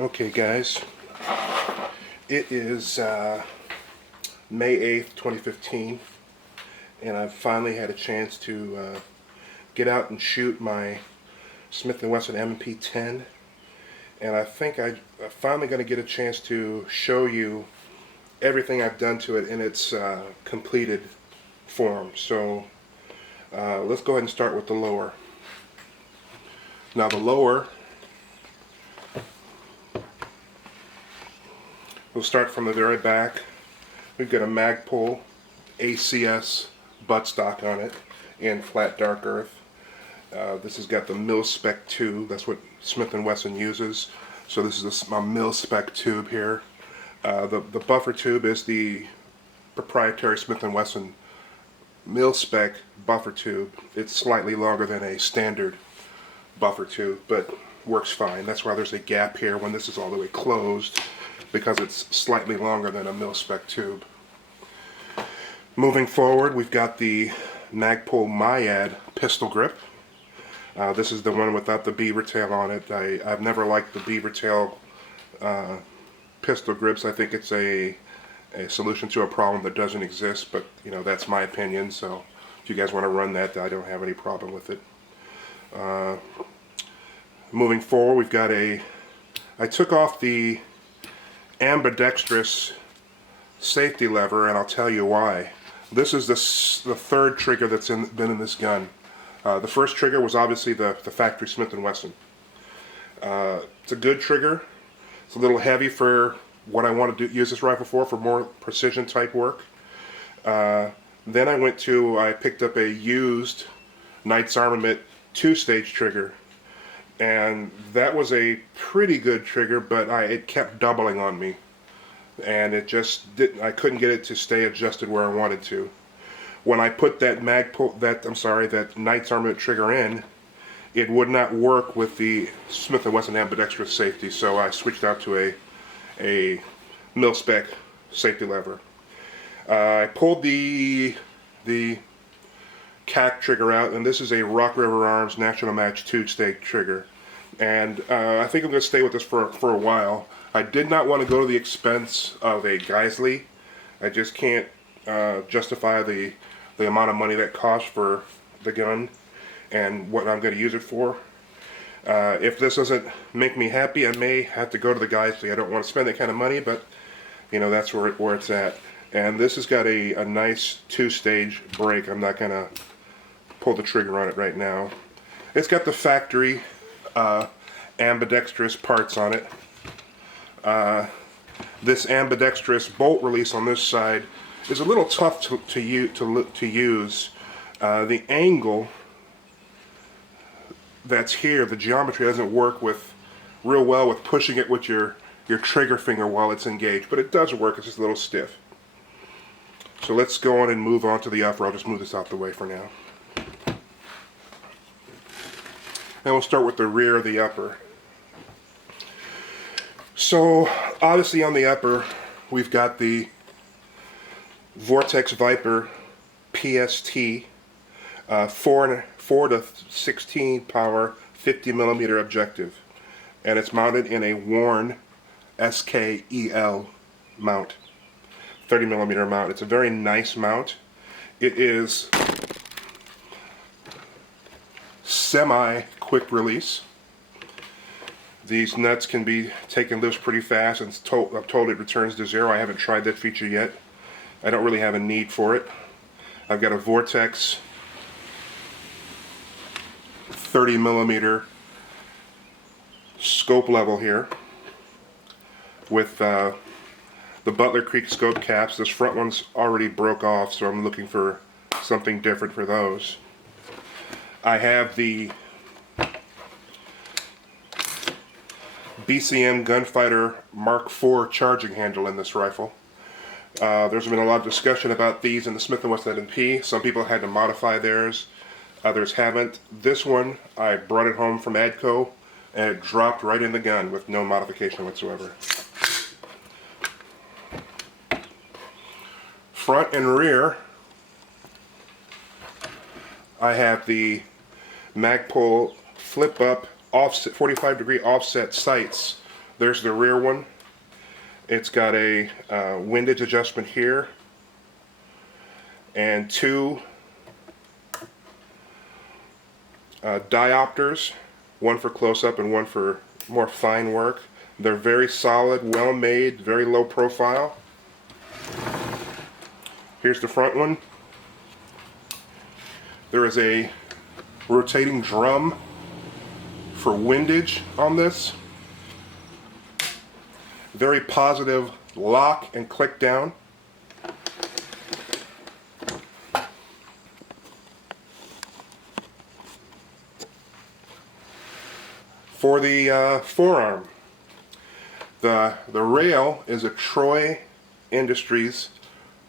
Okay guys, it is May 8th, 2015, and I've finally had a chance to get out and shoot my Smith & Wesson M&P10, and I think I'm finally going to get a chance to show you everything I've done to it in its completed form. So let's go ahead and start with the lower. Now the lower, we'll start from the very back. We've got a Magpul ACS buttstock on it in flat dark earth. This has got the mil-spec tube. That's what Smith & Wesson uses. So this is my mil-spec tube here. The buffer tube is the proprietary Smith & Wesson mil-spec buffer tube. It's slightly longer than a standard buffer tube, but works fine. That's why there's a gap here when this is all the way closed, because it's slightly longer than a mil-spec tube. Moving forward, we've got the Magpul Myad pistol grip. This is the one without the beaver tail on it. I've never liked the beaver tail pistol grips. I think it's a solution to a problem that doesn't exist, but you know, that's my opinion. So if you guys want to run that, I don't have any problem with it. Moving forward, we've got I took off the ambidextrous safety lever, and I'll tell you why. This is the third trigger that's been in this gun. The first trigger was obviously the factory Smith & Wesson. It's a good trigger. It's a little heavy for what I want to use this rifle for more precision type work. Then I picked up a used Knight's Armament 2-stage trigger, and that was a pretty good trigger, but it kept doubling on me, and it just didn't. I couldn't get it to stay adjusted where I wanted to. When I put that that Knight's Armament trigger in, it would not work with the Smith & Wesson ambidextrous safety, so I switched out to a mil-spec safety lever. I pulled the CAC trigger out, and this is a Rock River Arms National Match 2-stage trigger, and I think I'm going to stay with this for a while. I did not want to go to the expense of a Geisley. I just can't justify the amount of money that costs for the gun and what I'm going to use it for. If this doesn't make me happy, I may have to go to the Geisley. I don't want to spend that kind of money, but you know, that's where it's at. And this has got a nice 2-stage break. I'm not going to pull the trigger on it right now. It's got the factory ambidextrous parts on it. This ambidextrous bolt release on this side is a little tough to use. The angle that's here, the geometry doesn't work real well with pushing it with your trigger finger while it's engaged, but it does work. It's just a little stiff. So let's go on and move on to the upper. I'll just move this out the way for now. And we'll start with the rear of the upper. So obviously on the upper, we've got the Vortex Viper PST 4 to 16 power 50mm objective, and it's mounted in a worn SKEL mount, 30mm mount. It's a very nice mount. It is semi-quick release. These nuts can be taken loose pretty fast, and I'm told it returns to zero. I haven't tried that feature yet. I don't really have a need for it. I've got a Vortex 30mm scope level here with the Butler Creek scope caps. This front one's already broke off, so I'm looking for something different for those. I have the BCM Gunfighter Mark IV charging handle in this rifle. There's been a lot of discussion about these in the Smith & Wesson M&P. Some people had to modify theirs, others haven't. This one, I brought it home from ADCO, and it dropped right in the gun with no modification whatsoever. Front and rear, I have the Magpul flip-up offset 45-degree offset sights There's the rear one. It's got a windage adjustment here and two diopters, one for close-up and one for more fine work. They're very solid, well made, very low profile. Here's the front one. There is a rotating drum for windage on this. Very positive lock and click down. For the forearm, the rail is a Troy Industries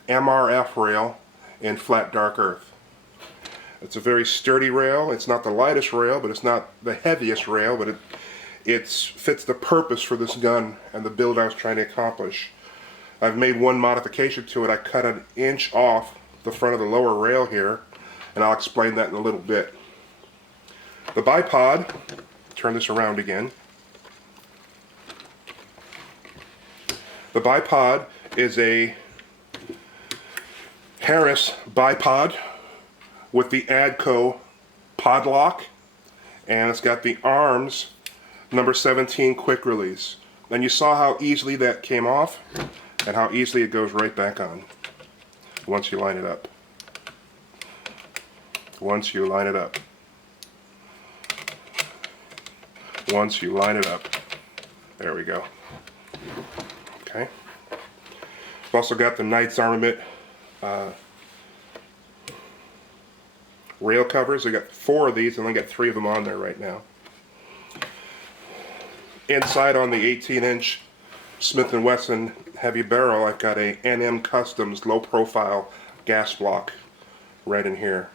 MRF rail in flat dark earth. It's a very sturdy rail. It's not the lightest rail, but it's not the heaviest rail, but it fits the purpose for this gun and the build I was trying to accomplish. I've made one modification to it. I cut an inch off the front of the lower rail here, and I'll explain that in a little bit. The bipod, turn this around again. The bipod is a Harris bipod with the ADCO pod lock, and it's got the arms number 17 quick release. And you saw how easily that came off and how easily it goes right back on once you line it up. Once you line it up. Once you line it up. There we go. Okay. We've also got the Knight's Armament rail covers. I got 4 of these, and I got 3 of them on there right now. Inside on the 18-inch Smith & Wesson heavy barrel, I've got a NM Customs low profile gas block right in here.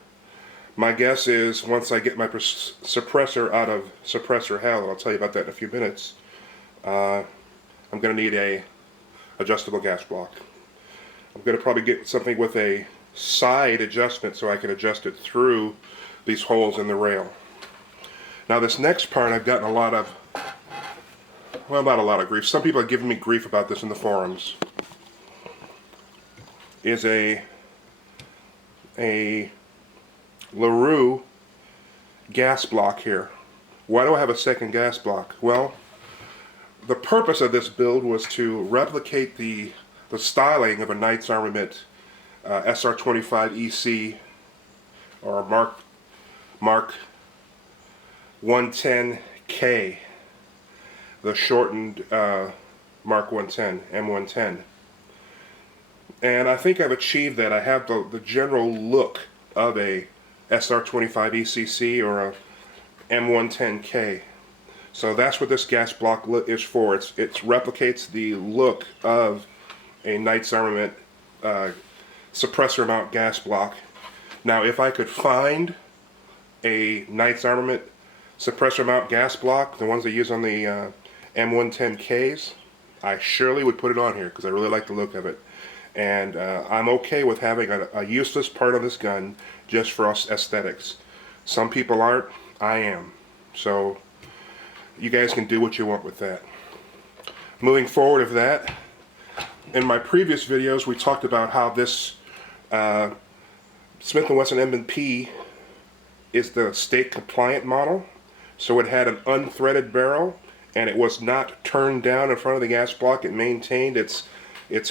My guess is once I get my suppressor out of suppressor hell, I'll tell you about that in a few minutes, I'm going to need a adjustable gas block. I'm going to probably get something with a side adjustment so I can adjust it through these holes in the rail. Now this next part I've gotten a lot of, well, not a lot of grief. Some people have given me grief about this in the forums. Is a LaRue gas block here. Why do I have a second gas block? Well, the purpose of this build was to replicate the styling of a Knight's Armament SR25 EC or Mark 110K, the shortened Mark 110, M110. And I think I've achieved that. I have the general look of a SR25 ECC or a M110K. So that's what this gas block is for. It replicates the look of a Knight's Armament suppressor mount gas block. Now if I could find a Knight's Armament suppressor mount gas block, the ones they use on the M110Ks, I surely would put it on here because I really like the look of it. And I'm okay with having a useless part of this gun just for us aesthetics. Some people aren't, I am. So you guys can do what you want with that. Moving forward of that, in my previous videos we talked about how this Smith & Wesson M&P is the state compliant model. So it had an unthreaded barrel and it was not turned down in front of the gas block. It maintained its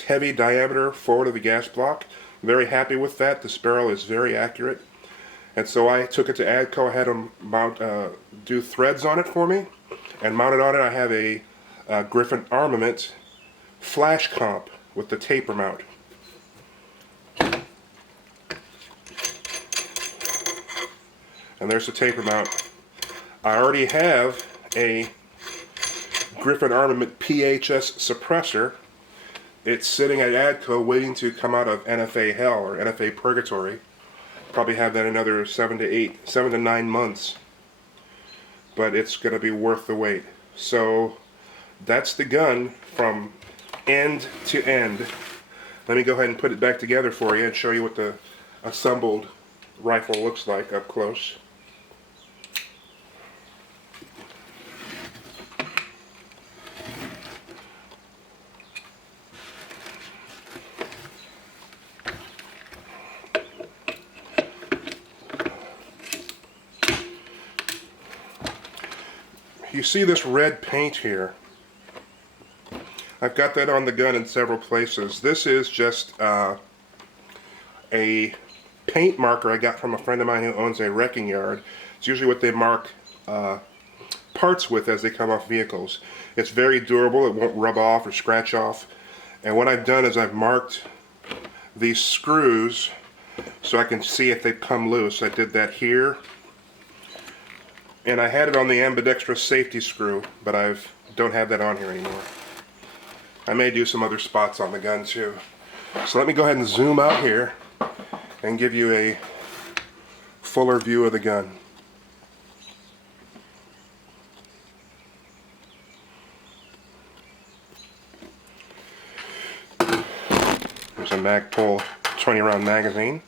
heavy diameter forward of the gas block. Very happy with that. This barrel is very accurate. And so I took it to ADCO. I had them do threads on it for me. And mounted on it I have a Griffin Armament flash comp with the taper mount. And there's the taper mount. I already have a Griffin Armament PHS suppressor. It's sitting at ADCO waiting to come out of NFA hell or NFA purgatory. Probably have that another 7 to 9 months. But it's going to be worth the wait. So that's the gun from end to end. Let me go ahead and put it back together for you and show you what the assembled rifle looks like up close. you see this red paint here. I've got that on the gun in several places. This is just a paint marker I got from a friend of mine who owns a wrecking yard. It's usually what they mark parts with as they come off vehicles. It's very durable, it won't rub off or scratch off. And what I've done is I've marked these screws so I can see if they've come loose. I did that here. And I had it on the ambidextrous safety screw, but I don't have that on here anymore. I may do some other spots on the gun too. So let me go ahead and zoom out here and give you a fuller view of the gun. There's a Magpul 20 round magazine.